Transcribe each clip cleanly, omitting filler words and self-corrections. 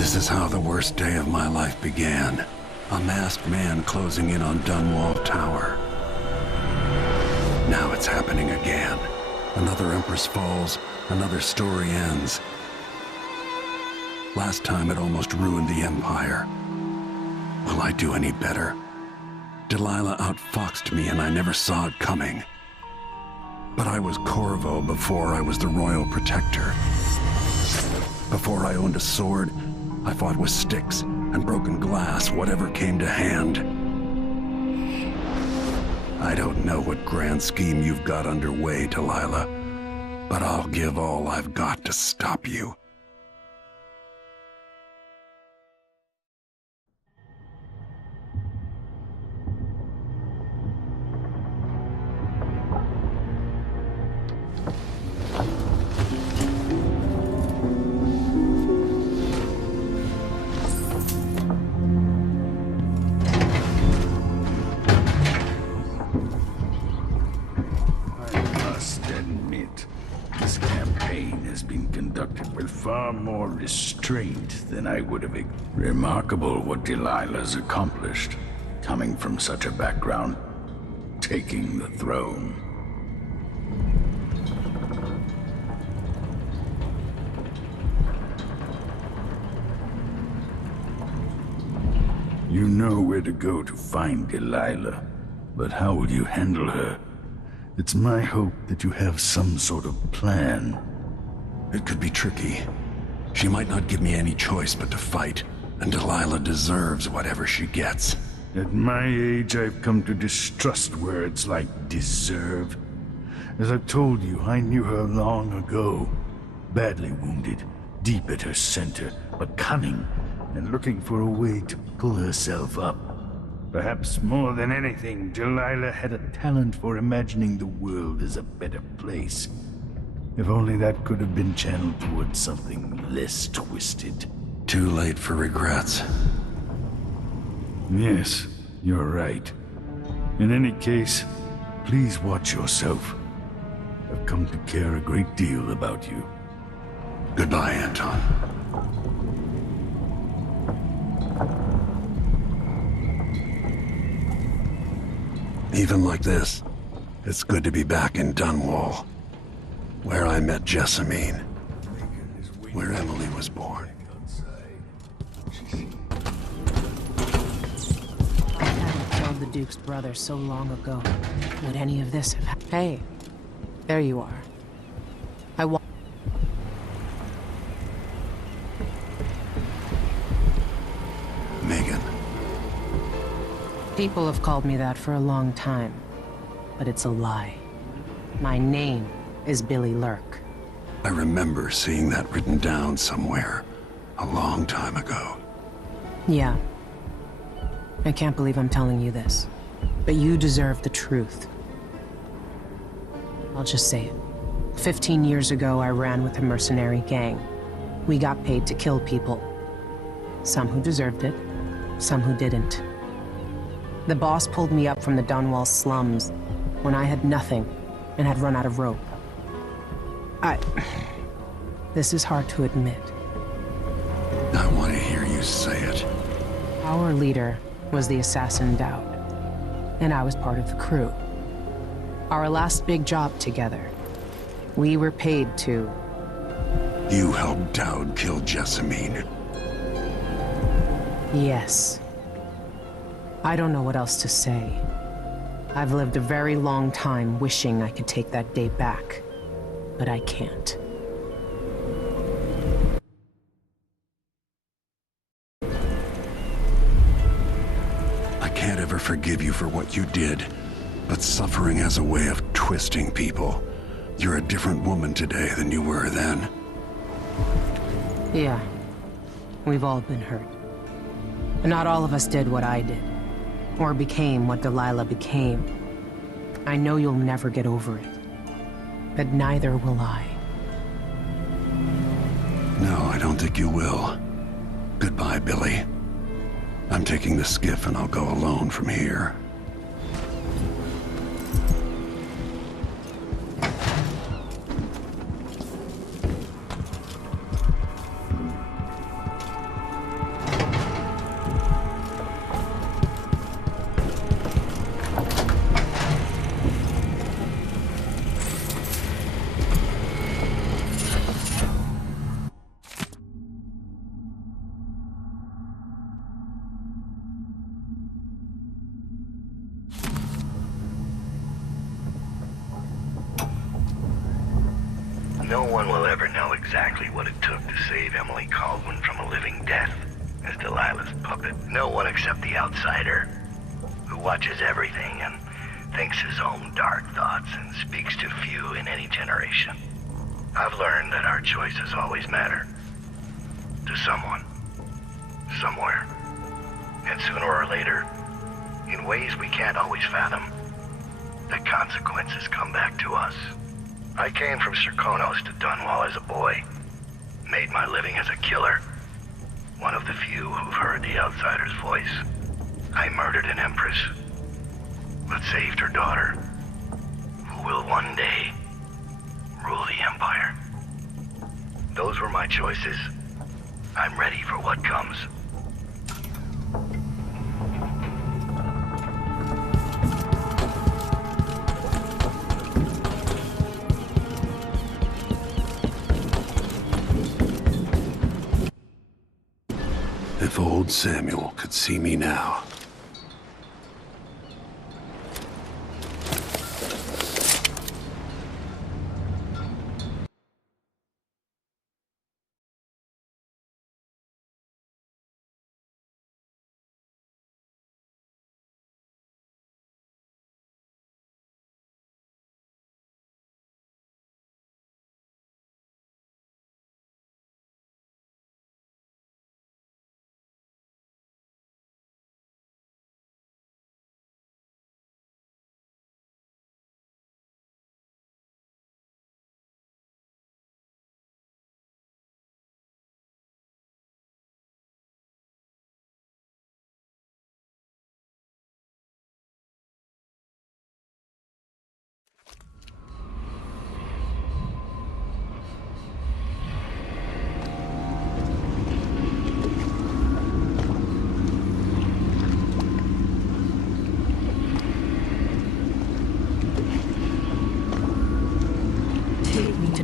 This is how the worst day of my life began. A masked man closing in on Dunwall Tower. Now it's happening again. Another Empress falls, another story ends. Last time it almost ruined the Empire. Will I do any better? Delilah outfoxed me and I never saw it coming. But I was Corvo before I was the Royal Protector. Before I owned a sword, I fought with sticks and broken glass, whatever came to hand. I don't know what grand scheme you've got underway, Delilah, but I'll give all I've got to stop you. Far more restraint than I would have. Remarkable what Delilah's accomplished, coming from such a background, taking the throne. You know where to go to find Delilah, but how will you handle her? It's my hope that you have some sort of plan. It could be tricky. She might not give me any choice but to fight, and Delilah deserves whatever she gets. At my age, I've come to distrust words like deserve. As I've told you, I knew her long ago. Badly wounded, deep at her center, but cunning, and looking for a way to pull herself up. Perhaps more than anything, Delilah had a talent for imagining the world as a better place. If only that could have been channeled towards something less twisted. Too late for regrets. Yes, you're right. In any case, please watch yourself. I've come to care a great deal about you. Goodbye, Anton. Even like this, it's good to be back in Dunwall. Where I met Jessamine. Where Emily was born. I hadn't killed the Duke's brother so long ago. Would any of this have happened? Hey, there you are. Megan. People have called me that for a long time, but it's a lie. My name is Billy Lurk. I remember seeing that written down somewhere a long time ago. Yeah. I can't believe I'm telling you this, but you deserve the truth. I'll just say it. 15 years ago, I ran with a mercenary gang. We got paid to kill people. Some who deserved it, some who didn't. The boss pulled me up from the Dunwall slums when I had nothing and had run out of rope. This is hard to admit. I want to hear you say it. Our leader was the assassin Dowd, and I was part of the crew. Our last big job together, we were paid to... You helped Dowd kill Jessamine. Yes. I don't know what else to say. I've lived a very long time wishing I could take that day back, but I can't. I can't ever forgive you for what you did, but suffering has a way of twisting people. You're a different woman today than you were then. Yeah. We've all been hurt. But not all of us did what I did, or became what Delilah became. I know you'll never get over it, but neither will I. No, I don't think you will. Goodbye, Billy. I'm taking the skiff and I'll go alone from here. No one will ever know exactly what it took to save Emily Caldwin from a living death as Delilah's puppet. No one except the outsider, who watches everything and thinks his own dark thoughts and speaks to few in any generation. I've learned that our choices always matter. To someone. Somewhere. And sooner or later, in ways we can't always fathom, the consequences come back to us. I came from Serkonos to Dunwall as a boy. Made my living as a killer. One of the few who've heard the outsider's voice. I murdered an empress, but saved her daughter, who will one day rule the Empire. Those were my choices. I'm ready for what comes. If old Samuel could see me now.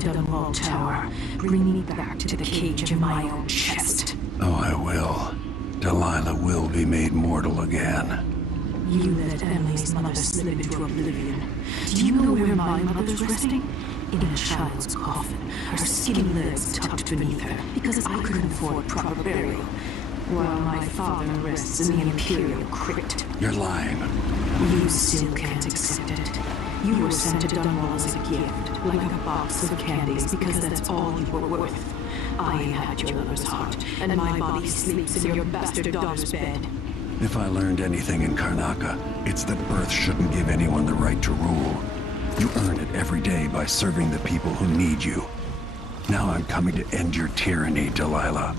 Dunwall Tower. Bring me back to the cage in my own chest. Oh, I will. Delilah will be made mortal again. You let Emily's mother slip into oblivion. Do you know where my mother's resting? In a child's coffin, her skinny legs tucked beneath her, because I couldn't afford proper burial. While my father rests in the Imperial crypt. You're lying. You still can't accept it. You were sent to Dunwall as a gift, like a box of candies, because that's all you were worth. I inhabit your lover's heart, and my body sleeps in your bastard daughter's bed. If I learned anything in Karnaca, it's that birth shouldn't give anyone the right to rule. You earn it every day by serving the people who need you. Now I'm coming to end your tyranny, Delilah.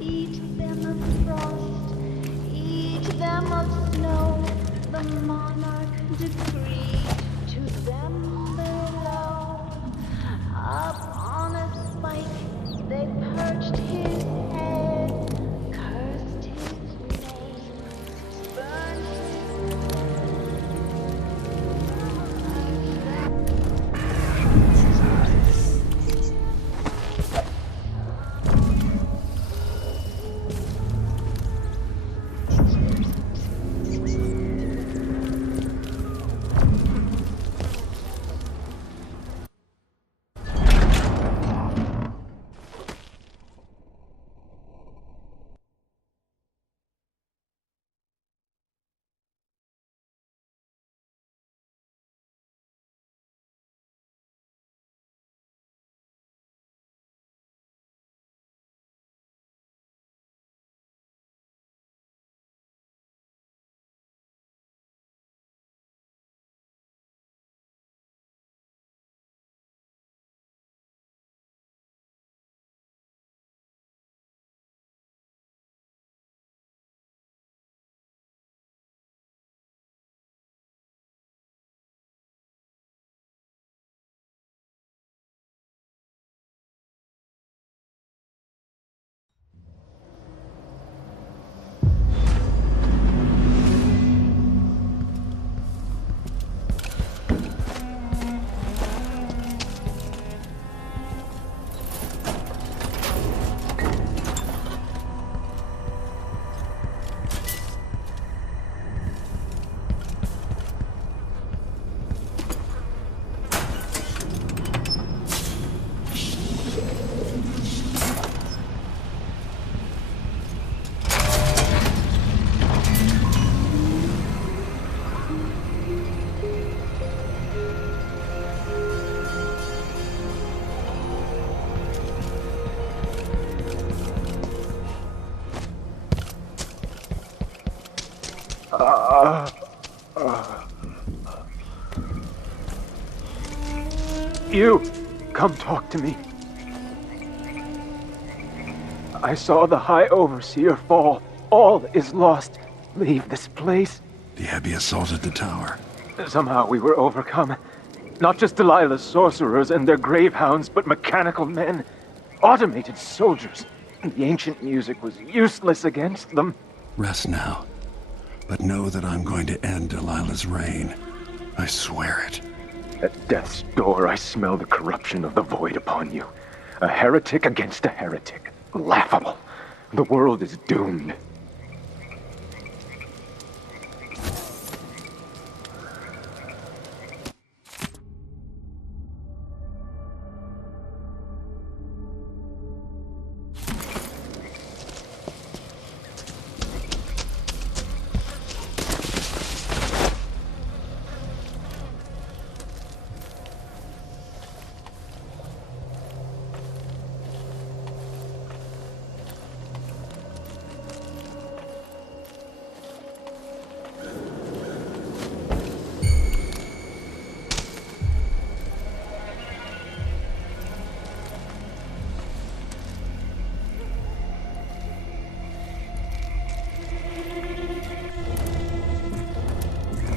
Eat them of frost, eat them of snow, the monarch decreed to them below. Up on a spike they perched his head, cursed his name, burned You! Come talk to me. I saw the High Overseer fall. All is lost. Leave this place. The Abbey assaulted the tower. Somehow we were overcome. Not just Delilah's sorcerers and their gravehounds, but mechanical men. Automated soldiers. The ancient music was useless against them. Rest now. But know that I'm going to end Delilah's reign. I swear it. At death's door, I smell the corruption of the void upon you. A heretic against a heretic. Laughable. The world is doomed.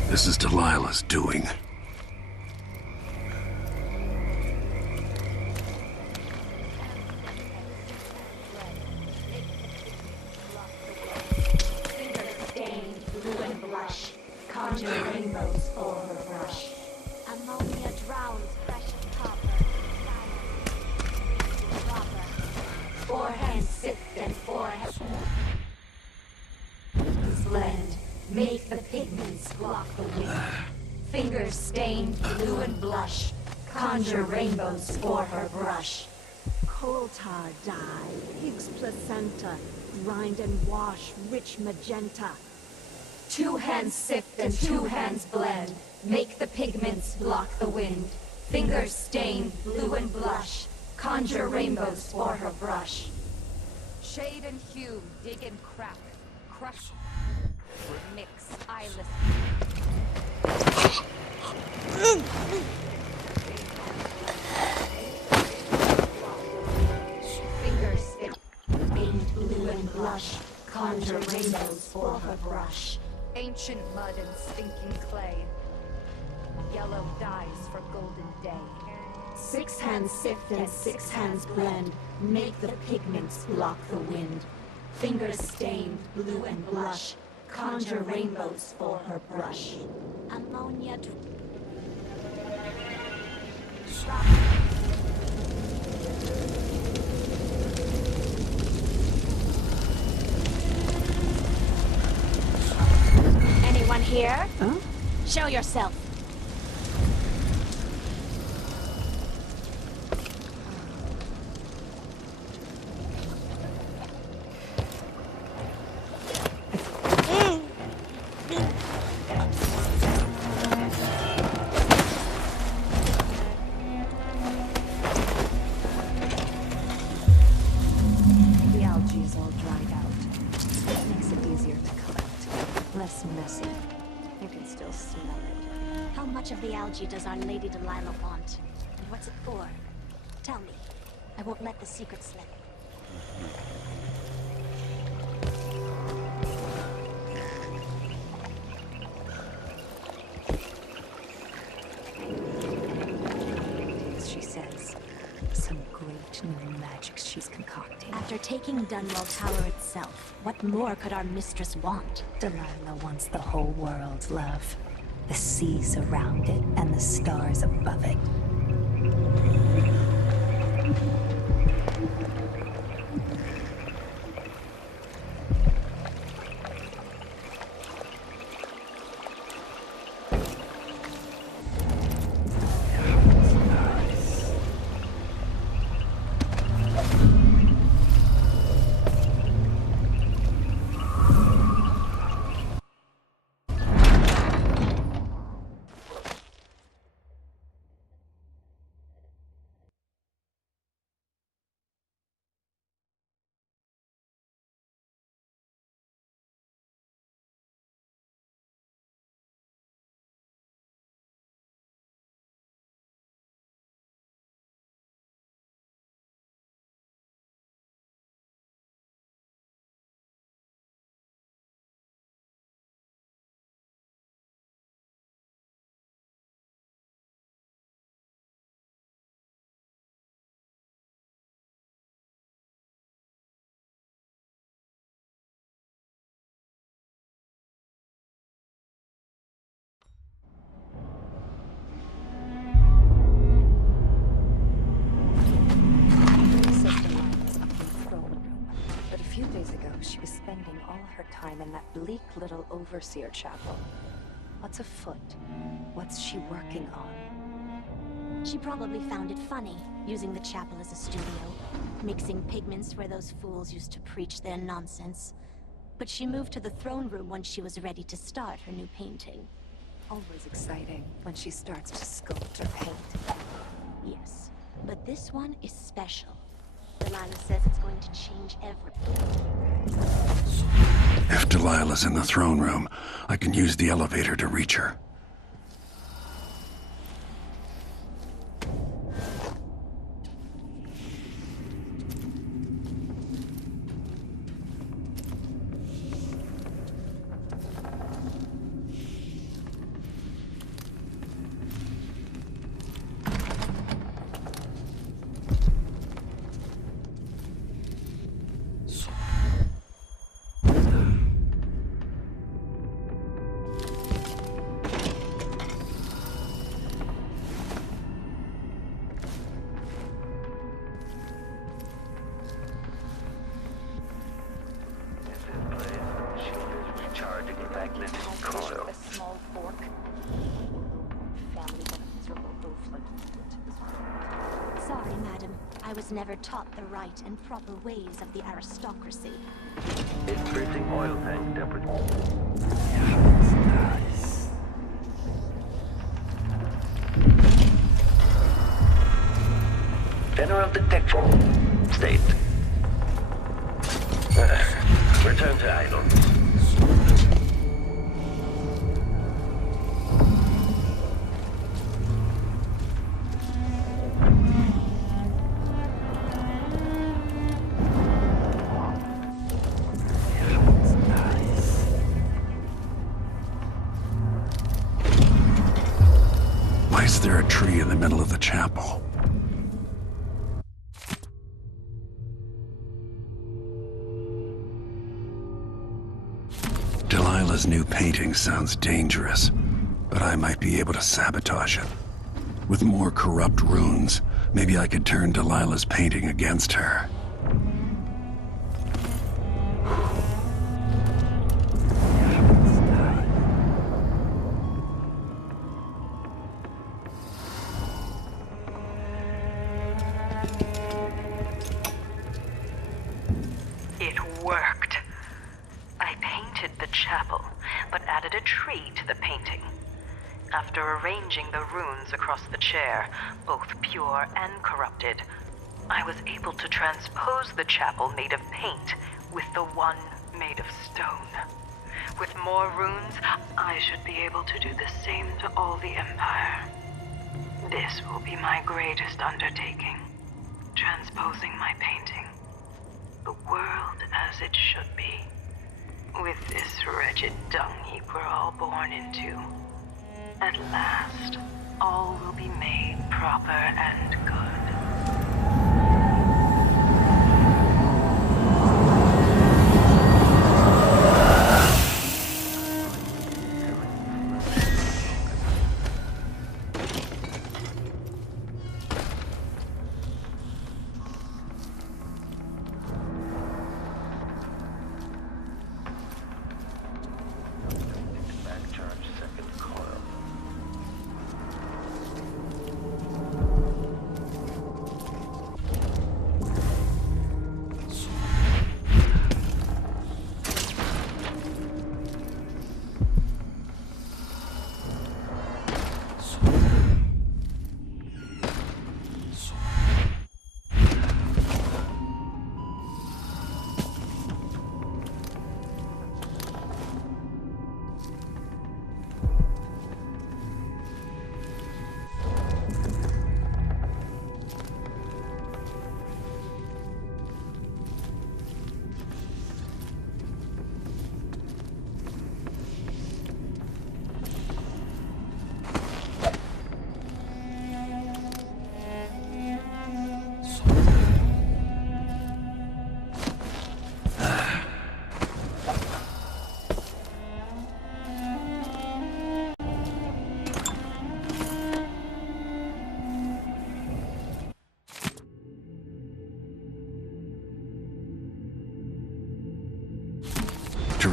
This is Delilah's doing. Conjure rainbows for her brush. Ammonia drowns precious copper. Four hands sift and four hands blend. Make the pigments block the wind. Fingers stained blue and blush. Conjure rainbows for her brush. Coal tar dye, pig's placenta, grind and wash, rich magenta. Two hands sift and two hands blend. Make the pigments block the wind. Fingers stained blue and blush. Conjure rainbows for her brush. Shade and hue, dig and crack. Crush. Mix, eyeless. Fingers stained blue and blush. Conjure rainbows for her brush. Ancient mud and stinking clay. Yellow dyes for golden day. Six hands sift and six hands blend. Make the pigments block the wind. Fingers stained blue and blush. Conjure rainbows for her brush. Ammonia Anyone here? Huh? Show yourself. The algae is all dried out. It makes it easier to collect. Less messy. You can still smell it. How much of the algae does Our Lady Delilah want? And what's it for? Tell me. I won't let the secret slip. She says, some great new magic she's concocting. After taking Dunwell Tower itself, what more could our mistress want? Delilah wants the whole world's love. The seas around it and the stars above it. time in that bleak little overseer chapel. What's afoot? What's she working on? She probably found it funny, using the chapel as a studio, mixing pigments where those fools used to preach their nonsense. But she moved to the throne room when she was ready to start her new painting. Always exciting when she starts to sculpt or paint. Yes, but this one is special. Delilah says it's going to change everything. If Delilah's in the throne room, I can use the elevator to reach her. A small fork. Family got a miserable hoof like you. Sorry, madam. I was never taught the right and proper ways of the aristocracy. Increasing oil tank temperature. General detection. State. Return to idle. Why is there a tree in the middle of the chapel? Delilah's new painting sounds dangerous, but I might be able to sabotage it. With more corrupt runes, maybe I could turn Delilah's painting against her. It worked. I painted the chapel, but added a tree to the painting. After arranging the runes across the chair, both pure and corrupted, I was able to transpose the chapel made of paint with the one made of stone. With more runes, I should be able to do the same to all the Empire. This will be my greatest undertaking, transposing my painting. The world as it should be. With this wretched dung heap we're all born into. At last, all will be made proper and good.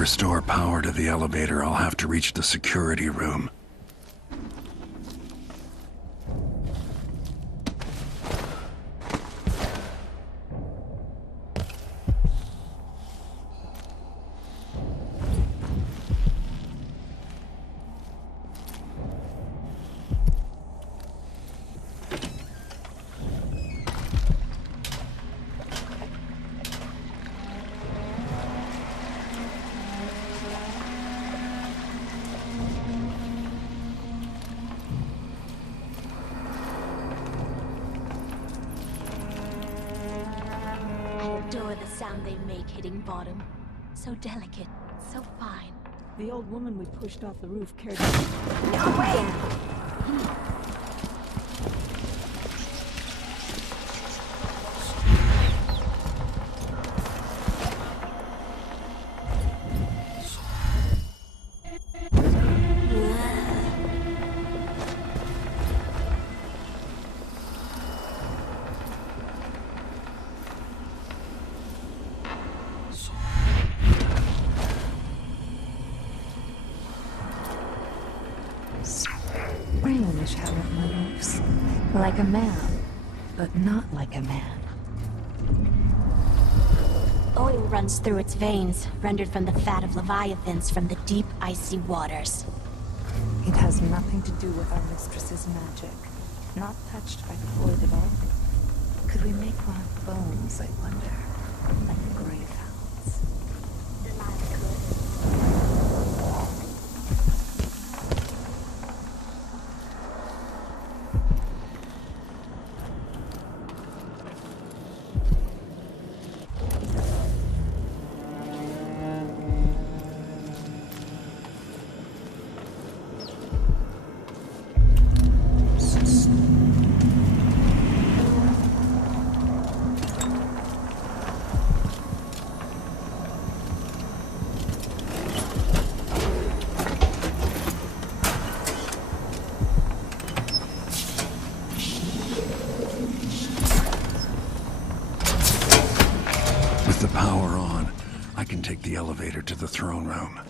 restore power to the elevator, I'll have to reach the security room. Adore the sound they make hitting bottom. So delicate, so fine. The old woman we pushed off the roof cared. No way! Strange how it moves. Like a man, but not like a man. Oil runs through its veins, rendered from the fat of leviathans from the deep, icy waters. It has nothing to do with our mistress's magic. Not touched by the void at all. Could we make one of bones, I wonder? Like the grave hounds. With the power on, I can take the elevator to the throne room.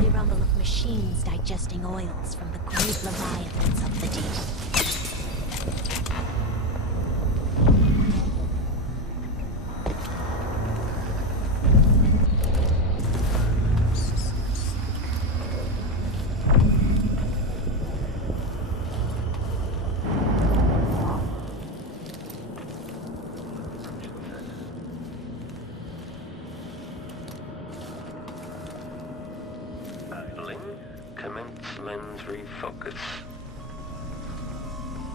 The rumble of machines digesting oils from the great leviathans of the deep. Commence lens refocus.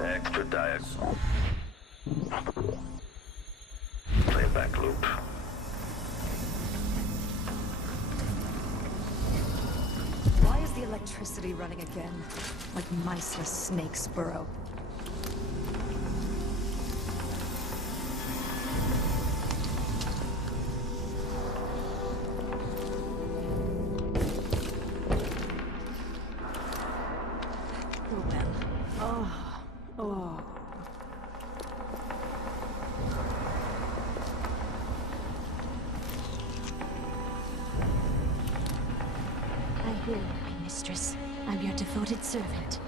Extra diagonal. Playback loop. Why is the electricity running again? Like miceless snakes burrow. I hear you, my mistress. I'm your devoted servant.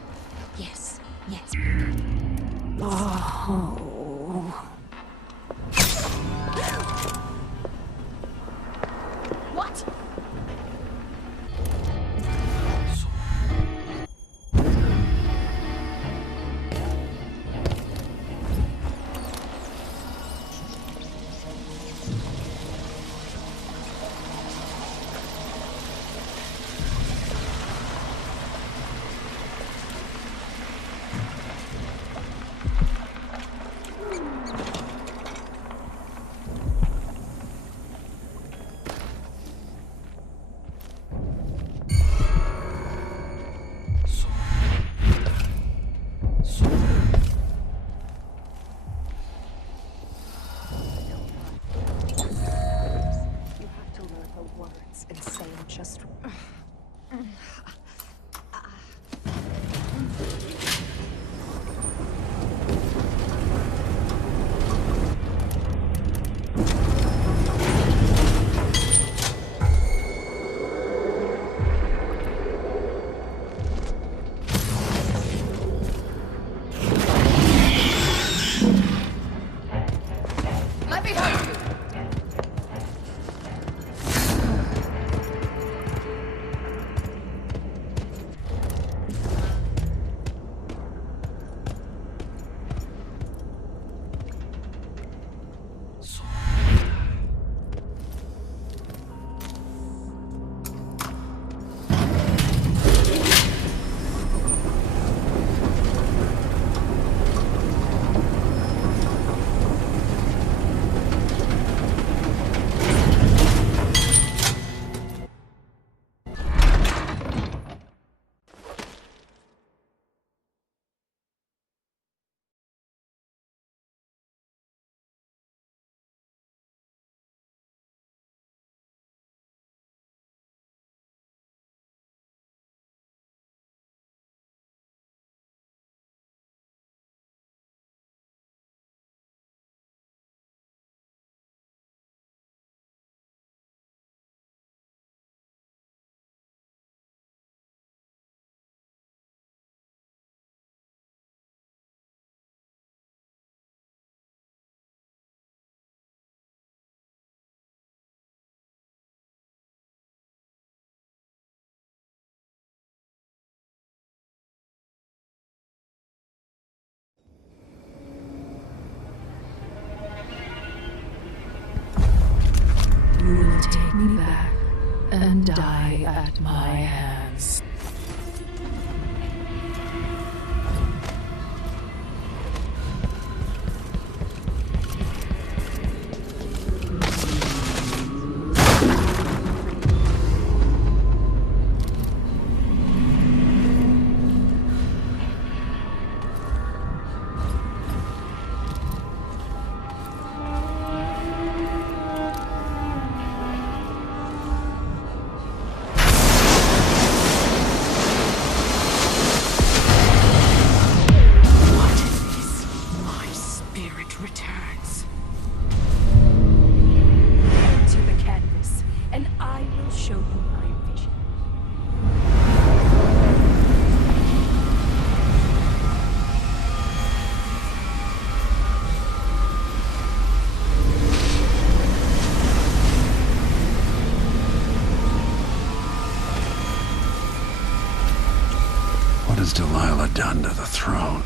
Yes, yes. What? Let me help you! You will take me back and die at my hands. Returns. To the canvas, and I will show you my vision. What has Delilah done to the throne?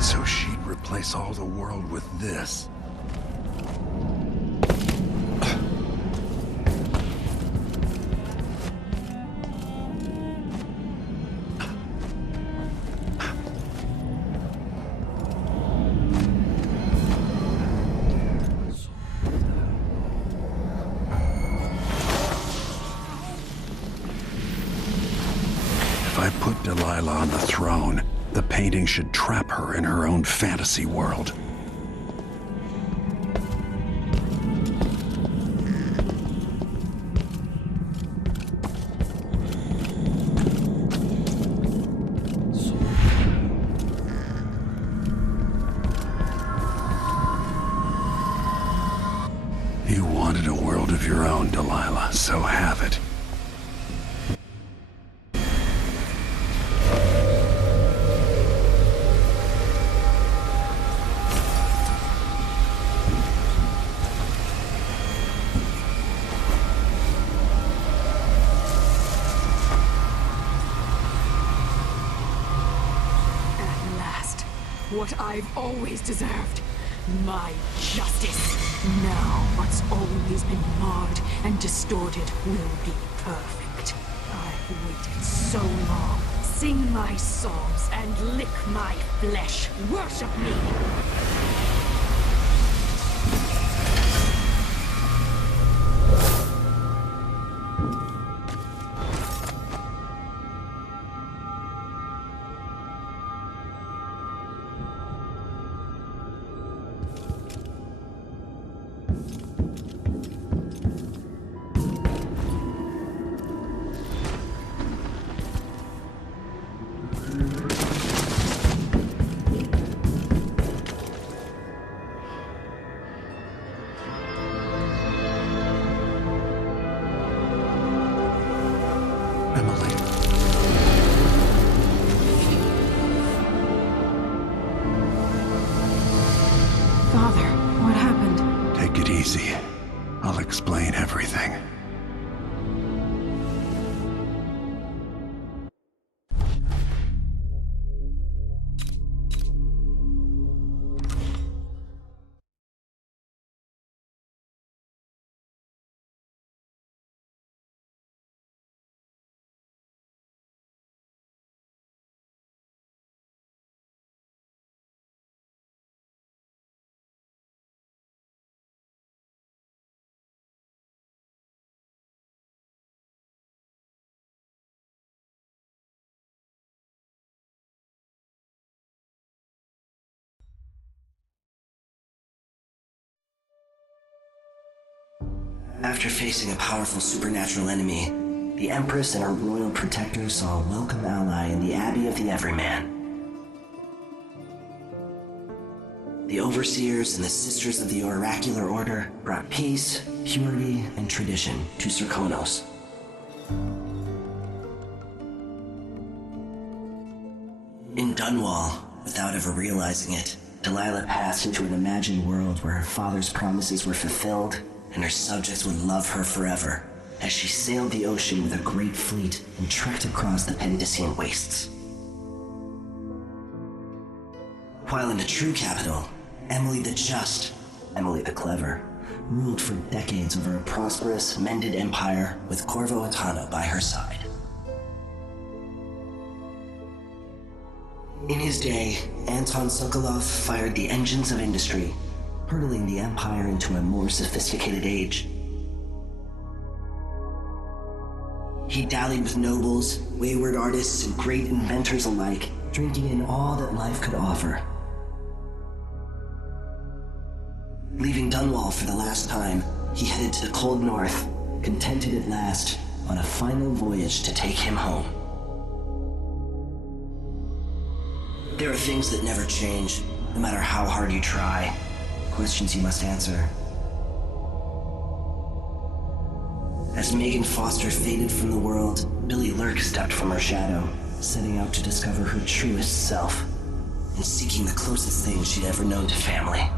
So she'd replace all the world with this. If I put Delilah on the throne, the painting should trap her in her own fantasy world. You wanted a world of your own, Delilah, so have it. What I've always deserved. My justice. Now what's always been marred and distorted will be perfect. I've waited so long. Sing my songs and lick my flesh. Worship me. Emily. Father, what happened? Take it easy. I'll explain everything. After facing a powerful supernatural enemy, the Empress and her royal protector saw a welcome ally in the Abbey of the Everyman. The Overseers and the Sisters of the Oracular Order brought peace, purity, and tradition to Serkonos. In Dunwall, without ever realizing it, Delilah passed into an imagined world where her father's promises were fulfilled and her subjects would love her forever, as she sailed the ocean with a great fleet and trekked across the Pendician wastes. While in the true capital, Emily the Just, Emily the Clever, ruled for decades over a prosperous, mended empire with Corvo Attano by her side. In his day, Anton Sokolov fired the engines of industry, hurtling the empire into a more sophisticated age. He dallied with nobles, wayward artists, and great inventors alike, drinking in all that life could offer. Leaving Dunwall for the last time, he headed to the cold north, contented at last, on a final voyage to take him home. There are things that never change, no matter how hard you try. Questions you must answer. As Megan Foster faded from the world, Billy Lurk stepped from her shadow, setting out to discover her truest self, and seeking the closest thing she'd ever known to family.